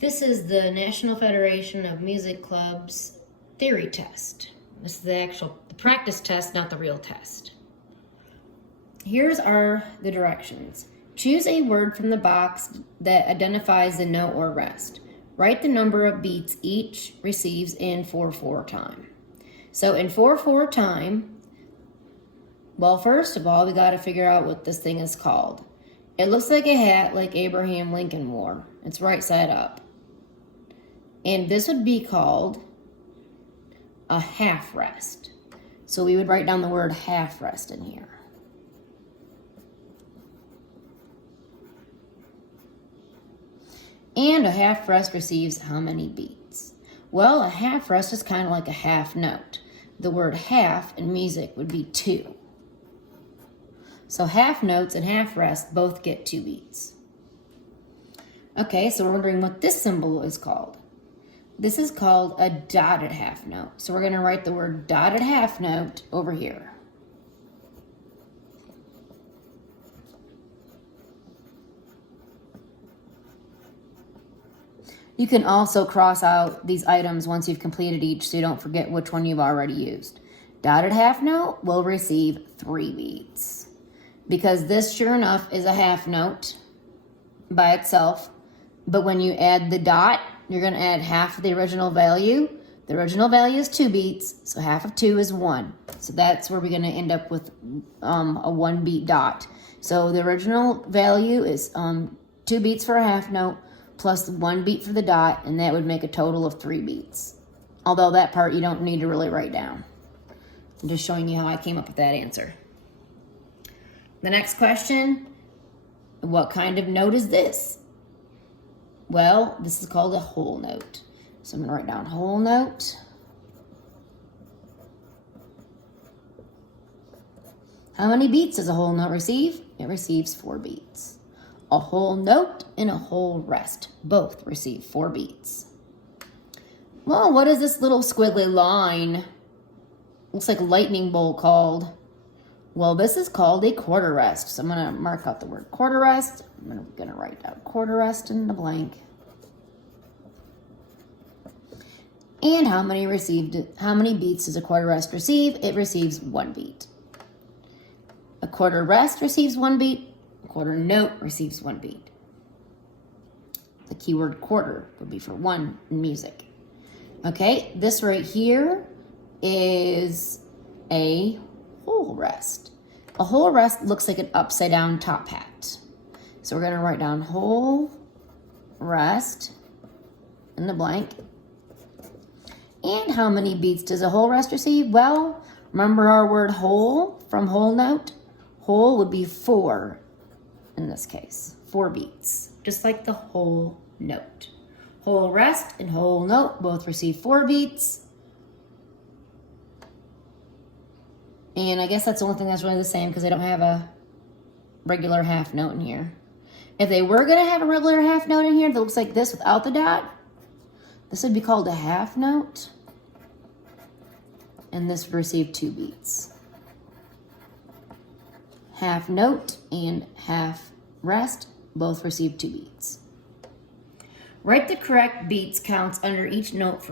This is the National Federation of Music Clubs theory test. This is the practice test, not the real test. Here's the directions. Choose a word from the box that identifies the note or rest. Write the number of beats each receives in 4/4 time. So in 4/4 time, well, first of all, we got to figure out what this thing is called. It looks like a hat like Abraham Lincoln wore. It's right side up. And this would be called a half rest. So we would write down the word half rest in here. And a half rest receives how many beats? Well, a half rest is kind of like a half note. The word half in music would be 2. So half notes and half rest both get 2 beats. Okay, so we're wondering what this symbol is called. This is called a dotted half note. So we're going to write the word dotted half note over here. You can also cross out these items once you've completed each so you don't forget which one you've already used. Dotted half note will receive 3 beats. Because this, sure enough, is a half note by itself. But when you add the dot, you're going to add half of the original value. The original value is 2 beats, so half of 2 is 1. So that's where we're going to end up with a 1 beat dot. So the original value is 2 beats for a half note plus 1 beat for the dot, and that would make a total of 3 beats. Although that part you don't need to really write down. I'm just showing you how I came up with that answer. The next question, what kind of note is this? Well, this is called a whole note. So I'm going to write down whole note. How many beats does a whole note receive? It receives 4 beats. A whole note and a whole rest both receive 4 beats. Well, what is this little squiggly line? Looks like a lightning bolt called. Well, this is called a quarter rest. So I'm going to mark out the word quarter rest. I'm going to write down quarter rest in the blank. And how many beats does a quarter rest receive? It receives 1 beat. A quarter rest receives 1 beat. A quarter note receives 1 beat. The keyword quarter would be for 1 in music. Okay, this right here is a whole rest. A whole rest looks like an upside down top hat. So we're going to write down whole rest in the blank. And how many beats does a whole rest receive? Well, remember our word whole from whole note? Whole would be 4 in this case. 4 beats, just like the whole note. Whole rest and whole note both receive 4 beats. And I guess that's the only thing that's really the same because they don't have a regular half note in here. If they were going to have a regular half note in here that looks like this without the dot, this would be called a half note. And this would receive 2 beats. Half note and half rest both receive 2 beats. Write the correct beats counts under each note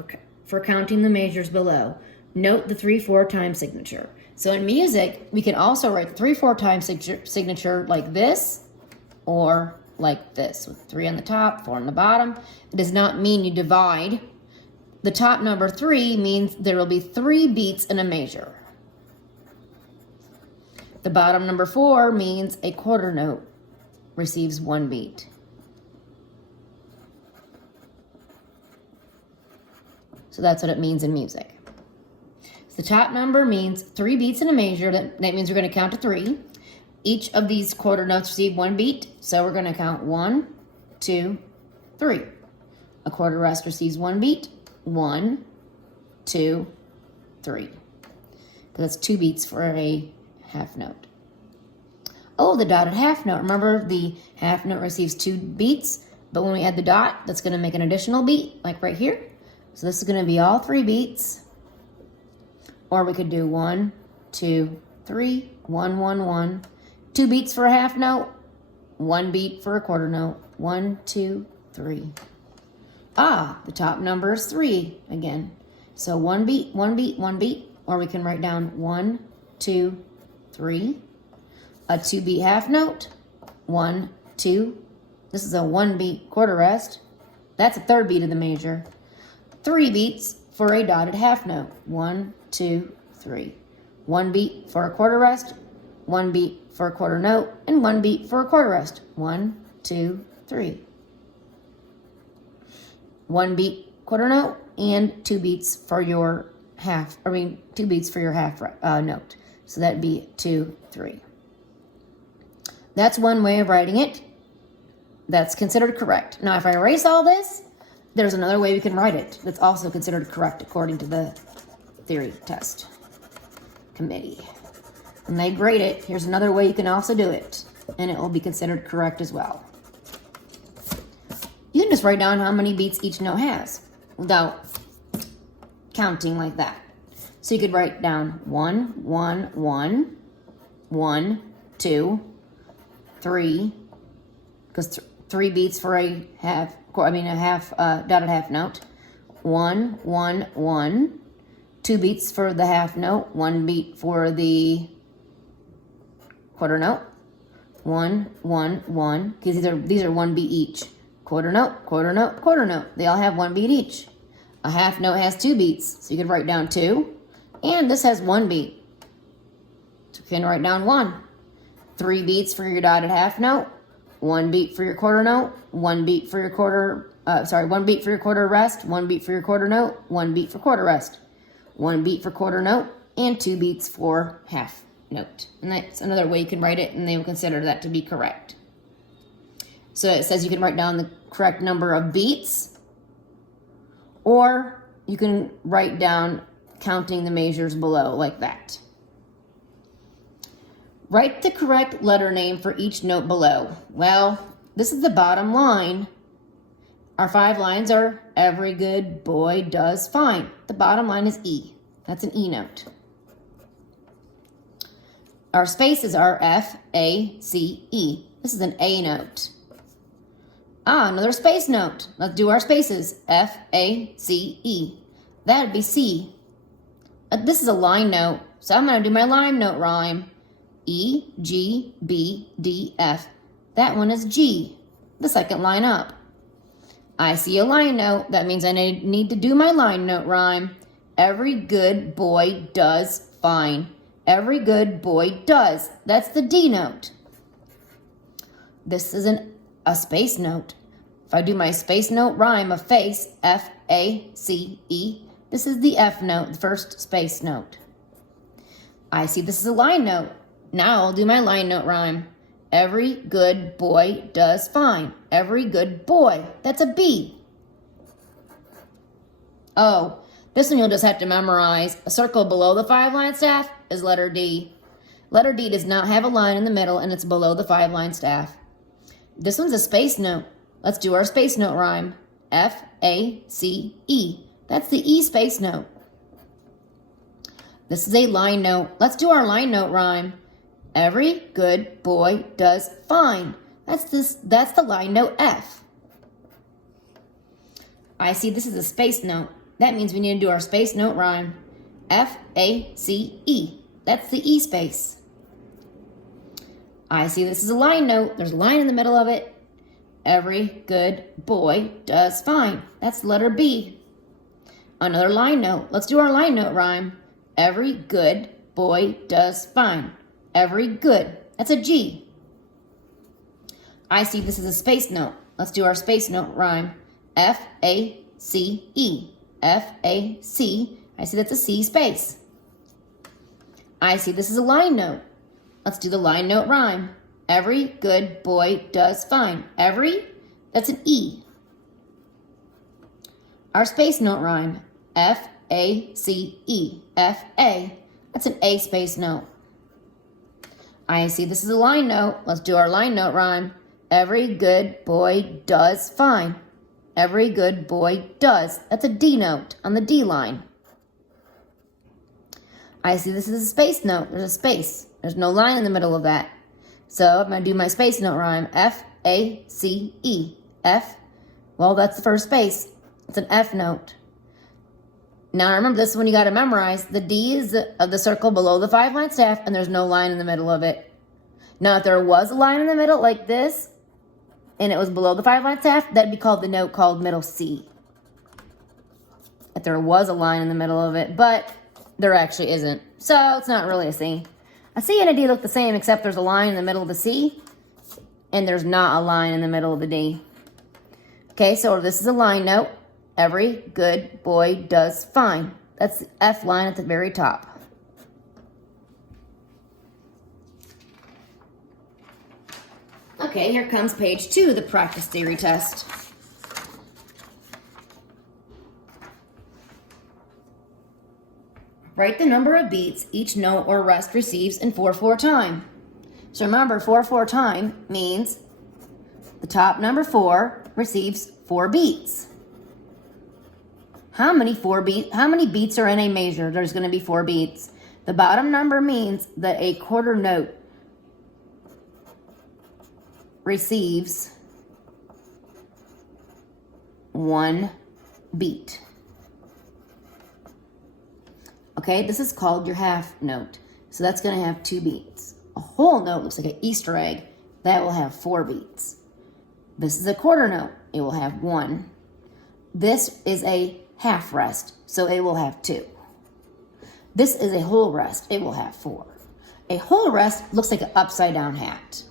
for counting the measures below. Note the 3/4 time signature. So in music, we can also write the 3/4 time signature like this or like this with 3 on the top, 4 on the bottom. It does not mean you divide. The top number 3 means there will be 3 beats in a measure. The bottom number 4 means a quarter note receives 1 beat. So that's what it means in music. The top number means 3 beats in a measure. That means we're going to count to 3. Each of these quarter notes receive 1 beat. So we're going to count 1, 2, 3. A quarter rest receives 1 beat. 1, 2, 3. Because that's 2 beats for a half note. Oh, the dotted half note. Remember, the half note receives 2 beats. But when we add the dot, that's going to make an additional beat, like right here. So this is going to be all 3 beats. Or we could do 1, 2, 3, 1, 1, 1. 2 beats for a half note, 1 beat for a quarter note. 1, 2, 3. The top number is 3 again. So 1 beat, 1 beat, 1 beat. Or we can write down 1, 2, 3. A 2 beat half note. 1, 2. This is a 1 beat quarter rest. That's a third beat of the measure. 3 beats for a dotted half note. 1, 2, 3. 1 beat for a quarter rest. 1 beat for a quarter note. And 1 beat for a quarter rest. 1, 2, 3. 1 beat quarter note and 2 beats for your half. 2 beats for your half note. So that'd be 2, 3. That's one way of writing it. That's considered correct. Now, if I erase all this, there's another way we can write it that's also considered correct according to the theory test committee. And they grade it. Here's another way you can also do it, and it will be considered correct as well. You can just write down how many beats each note has without counting like that. So you could write down 1, 1, 1, 1, 2, 3, because 3 beats for a dotted half note. 1, 1, 1. 2 beats for the half note. 1 beat for the quarter note. 1, 1, 1. Because these are 1 beat each. Quarter note, quarter note, quarter note. They all have 1 beat each. A half note has 2 beats, so you could write down 2. And this has 1 beat, so you can write down 1. 3 beats for your dotted half note. 1 beat for your quarter note, 1 beat for your 1 beat for your quarter rest, 1 beat for your quarter note, 1 beat for quarter rest, 1 beat for quarter note, and 2 beats for half note. And that's another way you can write it, and they will consider that to be correct. So it says you can write down the correct number of beats, or you can write down counting the measures below like that. Write the correct letter name for each note below. Well, this is the bottom line. Our 5 lines are every good boy does fine. The bottom line is E. That's an E note. Our spaces are F, A, C, E. This is an A note. Another space note. Let's do our spaces. F, A, C, E. That'd be C. This is a line note, so I'm going to do my line note rhyme. E, G, B, D, F. That one is G, the second line up. I see a line note. That means I need to do my line note rhyme. Every good boy does fine. Every good boy does. That's the D note. This is a space note. If I do my space note rhyme of face, F, A, C, E, this is the F note, the first space note. I see this is a line note. Now I'll do my line note rhyme. Every good boy does fine. Every good boy. That's a B. Oh, this one you'll just have to memorize. A circle below the 5-line staff is letter D. Letter D does not have a line in the middle, and it's below the 5-line staff. This one's a space note. Let's do our space note rhyme. F, A, C, E. That's the E space note. This is a line note. Let's do our line note rhyme. Every good boy does fine. That's the line note F. I see this is a space note. That means we need to do our space note rhyme. F, A, C, E. That's the E space. I see this is a line note. There's a line in the middle of it. Every good boy does fine. That's letter B. Another line note. Let's do our line note rhyme. Every good boy does fine. Every good. That's a G. I see this is a space note. Let's do our space note rhyme. F, A, C, E. F, A, C. I see that's a C space. I see this is a line note. Let's do the line note rhyme. Every good boy does fine. Every, that's an E. Our space note rhyme. F, A, C, E. F, A. That's an A space note. I see this is a line note. Let's do our line note rhyme. Every good boy does fine. Every good boy does. That's a D note on the D line. I see this is a space note. There's a space. There's no line in the middle of that. So I'm going to do my space note rhyme. F, A, C, E. F, well, that's the first space. It's an F note. Now remember, this one you got to memorize. The D is of the circle below the 5-line staff, and there's no line in the middle of it. Now, if there was a line in the middle like this, and it was below the 5-line staff, that'd be called the note called middle C. If there was a line in the middle of it, but there actually isn't. So it's not really a C. A C and a D look the same, except there's a line in the middle of the C, and there's not a line in the middle of the D. Okay, so this is a line note. Every good boy does fine. That's the F line at the very top. Okay, here comes page 2, the practice theory test. Write the number of beats each note or rest receives in 4/4 time. So remember, 4/4 time means the top number 4 receives 4 beats. How many beats are in a measure? There's going to be 4 beats. The bottom number means that a quarter note receives 1 beat. Okay, this is called your half note. So that's going to have 2 beats. A whole note looks like an Easter egg. That will have 4 beats. This is a quarter note. It will have 1. This is a half rest, so it will have 2. This is a whole rest. It will have 4. A whole rest looks like an upside down hat,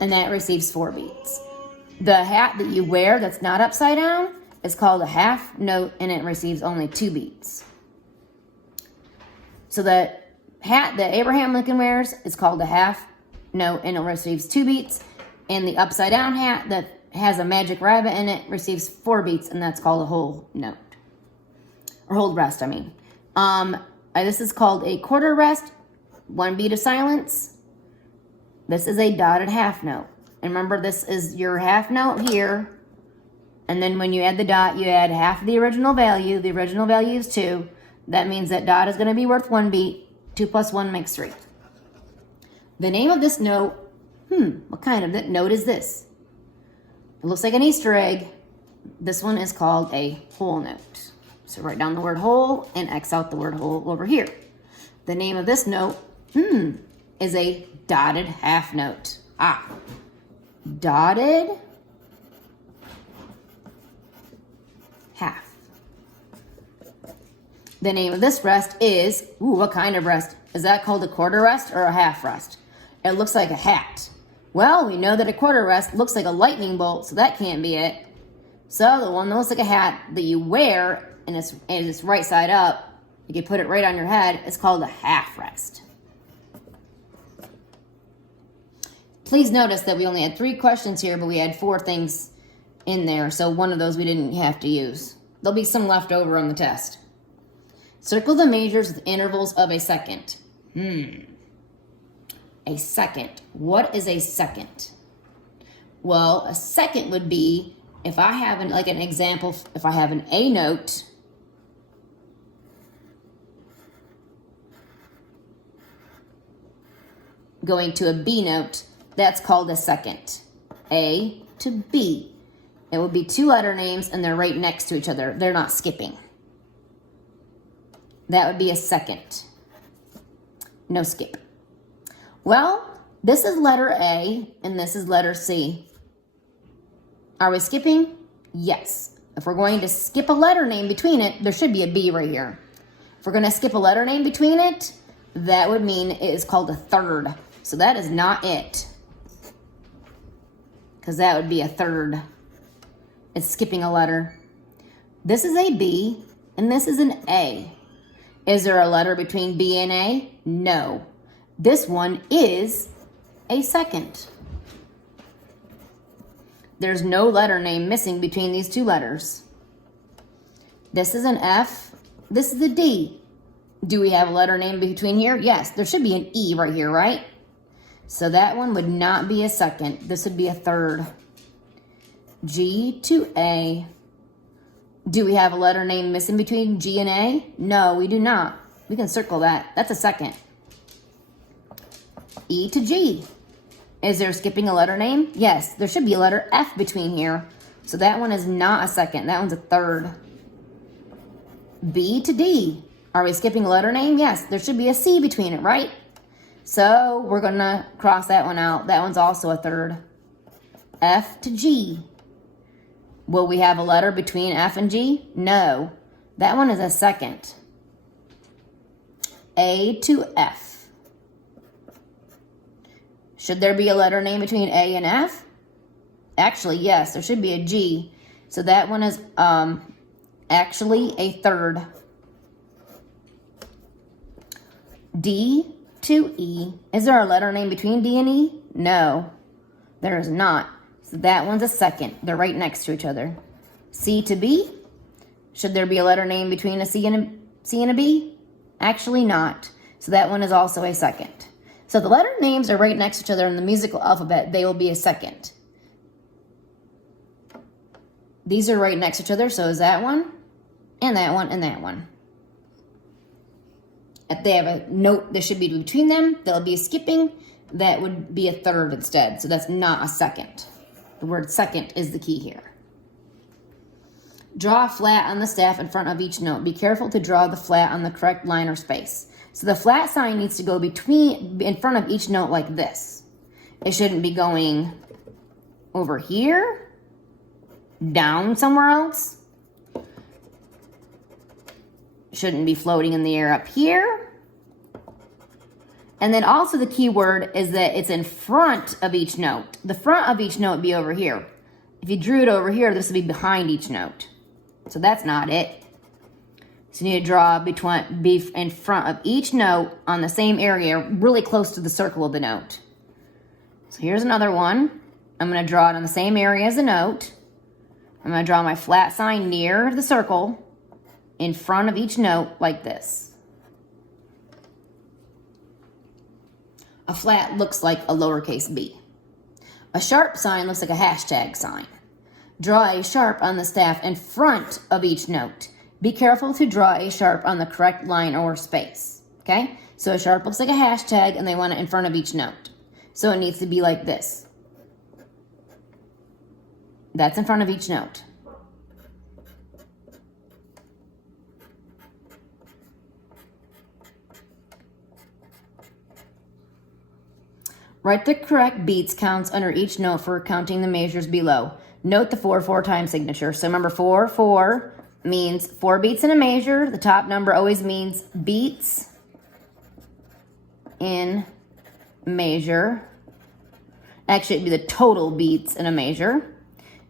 and that receives 4 beats. The hat that you wear that's not upside down is called a half note, and it receives only 2 beats. So the hat that Abraham Lincoln wears is called a half note, and it receives 2 beats. And the upside down hat that has a magic rabbit in it receives 4 beats, and that's called a whole note. Or whole rest, I mean. This is called a quarter rest, 1 beat of silence. This is a dotted half note. And remember, this is your half note here. And then when you add the dot, you add half of the original value. The original value is 2. That means that dot is going to be worth 1 beat. 2 plus 1 makes 3. The name of this note, what kind of note is this? It looks like an Easter egg. This one is called a whole note. So write down the word whole and X out the word whole over here. The name of this note, is a dotted half note. Dotted half. The name of this rest is, what kind of rest? Is that called a quarter rest or a half rest? It looks like a hat. Well, we know that a quarter rest looks like a lightning bolt, so that can't be it. So the one that looks like a hat that you wear and it's right side up, you can put it right on your head, it's called a half rest. Please notice that we only had 3 questions here, but we had 4 things in there, so one of those we didn't have to use. There'll be some left over on the test. Circle the measures with intervals of a second. A second. What is a second? Well, a second would be, if I have an example, if I have an A note, going to a B note, that's called a second. A to B. It would be 2 letter names, and they're right next to each other. They're not skipping. That would be a second. No skip. Well, this is letter A, and this is letter C. Are we skipping? Yes. If we're going to skip a letter name between it, there should be a B right here. If we're going to skip a letter name between it, that would mean it is called a third. So that is not it, because that would be a third. It's skipping a letter. This is a B, and this is an A. Is there a letter between B and A? No. This one is a second. There's no letter name missing between these 2 letters. This is an F. This is a D. Do we have a letter name between here? Yes, there should be an E right here, right? So that one would not be a second. This would be a third. G to A. Do we have a letter name missing between G and A? No, we do not. We can circle that. That's a second. E to G. Is there skipping a letter name? Yes, there should be a letter F between here. So that one is not a second. That one's a third. B to D. Are we skipping a letter name? Yes, there should be a C between it, right? So we're going to cross that one out. That one's also a third. F to G. Will we have a letter between F and G? No. That one is a second. A to F. Should there be a letter name between A and F? Actually, yes, there should be a G. So that one is actually a third. D to E. Is there a letter name between D and E? No, there is not. So that one's a second. They're right next to each other. C to B. Should there be a letter name between a C and a B? Actually not. So that one is also a second. So the letter names are right next to each other in the musical alphabet. They will be a second. These are right next to each other. So is that one, and that one, and that one. If they have a note that should be between them, there'll be a skipping. That would be a third instead. So that's not a second. The word second is the key here. Draw a flat on the staff in front of each note. Be careful to draw the flat on the correct line or space. So the flat sign needs to go in front of each note like this. It shouldn't be going over here, down somewhere else. Shouldn't be floating in the air up here. And then also the key word is that it's in front of each note. The front of each note would be over here. If you drew it over here, this would be behind each note. So that's not it. So you need to draw be in front of each note on the same area, really close to the circle of the note. So here's another one. I'm going to draw it on the same area as the note. I'm going to draw my flat sign near the circle in front of each note like this. A flat looks like a lowercase b. A sharp sign looks like a hashtag sign. Draw a sharp on the staff in front of each note. Be careful to draw a sharp on the correct line or space. Okay? So a sharp looks like a hashtag and they want it in front of each note. So it needs to be like this. That's in front of each note. Write the correct beats counts under each note for counting the measures below. Note the 4 time signature. So remember 4 means 4 beats in a measure. The top number always means beats in measure. Actually, it'd be the total beats in a measure.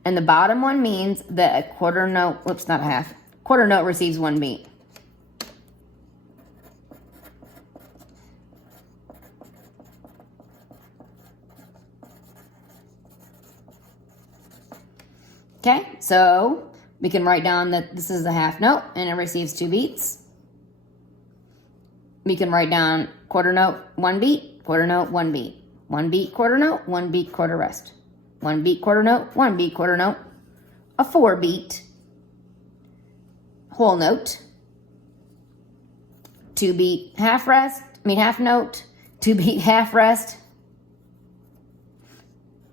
And the bottom one means that a quarter note, whoops, not a half. Quarter note receives 1 beat. Okay, so we can write down that this is the half note and it receives 2 beats. We can write down quarter note, 1 beat, quarter note, 1 beat. 1 beat, quarter note, 1 beat, quarter rest. 1 beat, quarter note, 1 beat, quarter note. A 4 beat whole note. 2 beat half note. 2 beat half rest.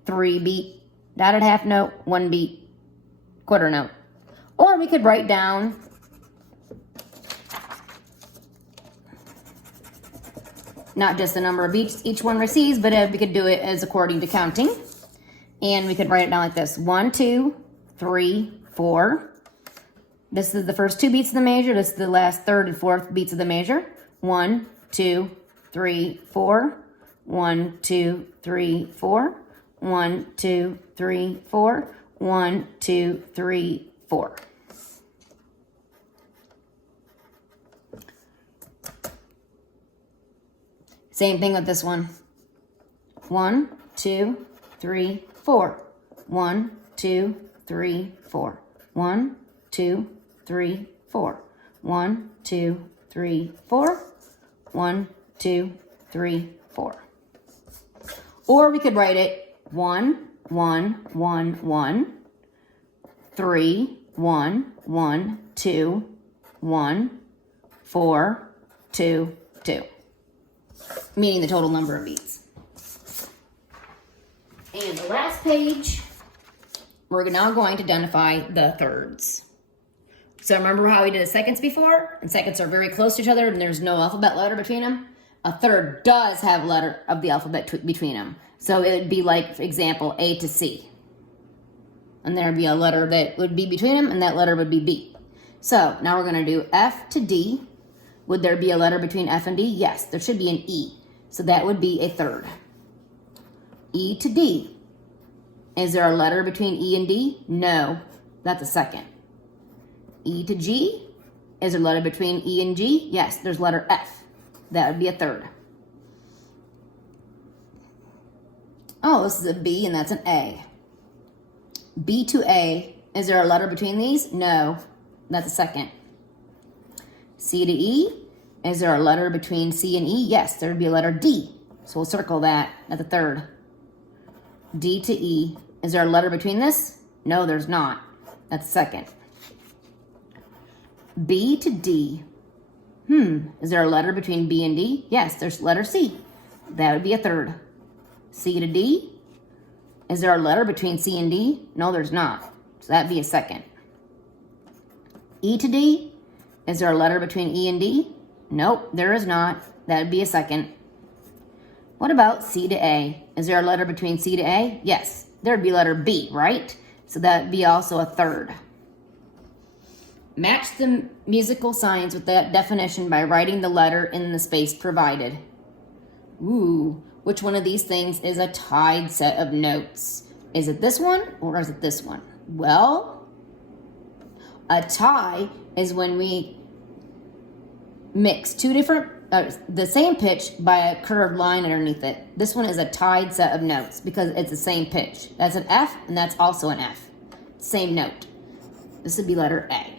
3 beat dotted half note, 1 beat quarter note. Or we could write down not just the number of beats each one receives, but we could do it as according to counting. And we could write it down like this. 1, 2, 3, 4. This is the first 2 beats of the measure. This is the last 3rd and 4th beats of the measure. 1, 2, 3, 4. 1, 2, 3, 4. 1, 2, 3, 4. 1, 2, 3, 4. Same thing with this one. 1, 2, 3, 4. 1, 2, 3, 4. 1, 2, 3, 4. 1, 2, 3, 4. 1, 2, 3, 4. Or we could write it 1, 1, 1, 1, 3, 1, 1, 2, 1, 4, 2, 2. Meaning the total number of beats. And the last page, we're now going to identify the thirds. So remember how we did the seconds before? And seconds are very close to each other and there's no alphabet letter between them. A third does have a letter of the alphabet between them. So it would be like, for example, A to C. And there would be a letter that would be between them, and that letter would be B. So now we're going to do F to D. Would there be a letter between F and D? Yes, there should be an E. So that would be a third. E to D. Is there a letter between E and D? No, that's a second. E to G. Is there a letter between E and G? Yes, there's letter F. That would be a third. Oh, this is a B and that's an A. B to A. Is there a letter between these? No, that's a second. C to E. Is there a letter between C and E? Yes, there would be a letter D. So we'll circle that at the third. D to E. Is there a letter between this? No, there's not. That's second. B to D. Is there a letter between B and D? Yes, there's letter C. That would be a third. C to D. Is there a letter between C and D? No, there's not. So that'd be a second. E to D. Is there a letter between E and D? Nope, there is not. That'd be a second. What about C to A? Is there a letter between C to A? Yes, there'd be letter B, right? So that'd be also a third. Match the musical signs with that definition by writing the letter in the space provided. Ooh, which one of these things is a tied set of notes? Is it this one or is it this one? Well, a tie is when we mix two different, the same pitch by a curved line underneath it. This one is a tied set of notes because it's the same pitch. That's an F and that's also an F. Same note. This would be letter A.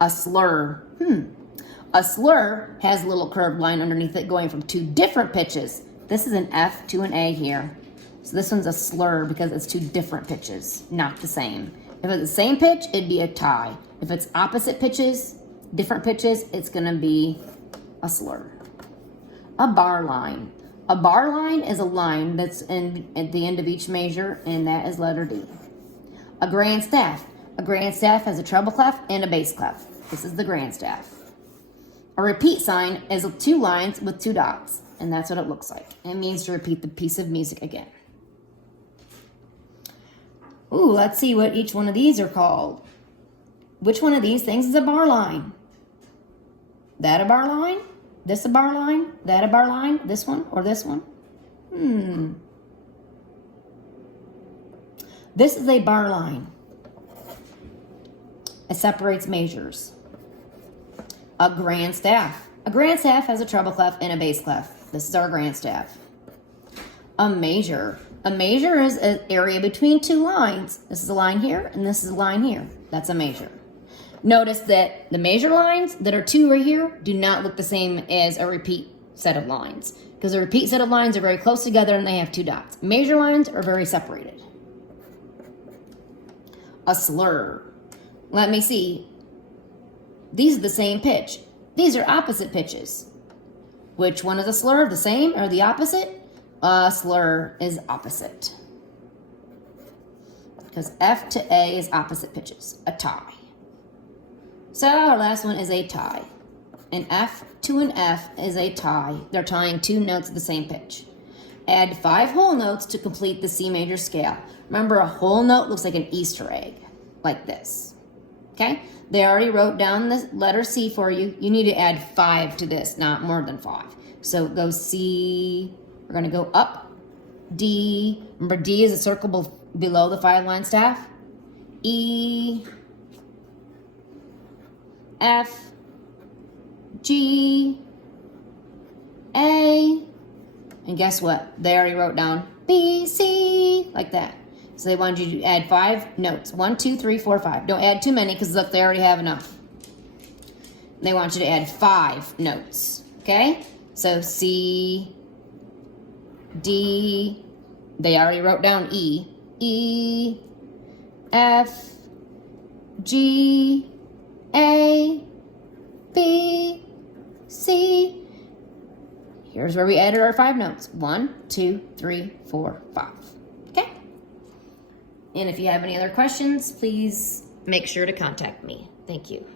A slur. A slur has a little curved line underneath it going from two different pitches. This is an F to an A here. So this one's a slur because it's two different pitches, not the same. If it's the same pitch, it'd be a tie. If it's opposite pitches, different pitches, it's going to be a slur. A bar line. A bar line is a line that's at the end of each measure, and that is letter D. A grand staff. A grand staff has a treble clef and a bass clef. This is the grand staff. A repeat sign is two lines with two dots, and that's what it looks like. It means to repeat the piece of music again. Ooh, let's see what each one of these are called. Which one of these things is a bar line? That a bar line? This a bar line? That a bar line? This one or this one? This is a bar line. It separates measures. A grand staff. A grand staff has a treble clef and a bass clef. This is our grand staff. A measure. A measure is an area between two lines. This is a line here and this is a line here. That's a measure. Notice that the measure lines that are two right here do not look the same as a repeat set of lines because a repeat set of lines are very close together and they have two dots. Measure lines are very separated. A slur. Let me see. These are the same pitch. These are opposite pitches. Which one is a slur? The same or the opposite? A slur is opposite. Because F to A is opposite pitches. A tie. So our last one is a tie. An F to an F is a tie. They're tying two notes of the same pitch. Add 5 whole notes to complete the C major scale. Remember, a whole note looks like an Easter egg. Like this. Okay? They already wrote down the letter C for you. You need to add 5 to this, not more than 5. So go C. We're going to go up. D. Remember, D is a circle below the 5-line staff. E. F. G. A. And guess what? They already wrote down B, C, like that. So they wanted you to add 5 notes. 1, 2, 3, 4, 5. Don't add too many because look, they already have enough. They want you to add 5 notes. Okay? So C, D, they already wrote down E, E, F, G, A, B, C. Here's where we added our 5 notes. 1, 2, 3, 4, 5. Okay? And if you have any other questions, please make sure to contact me. Thank you.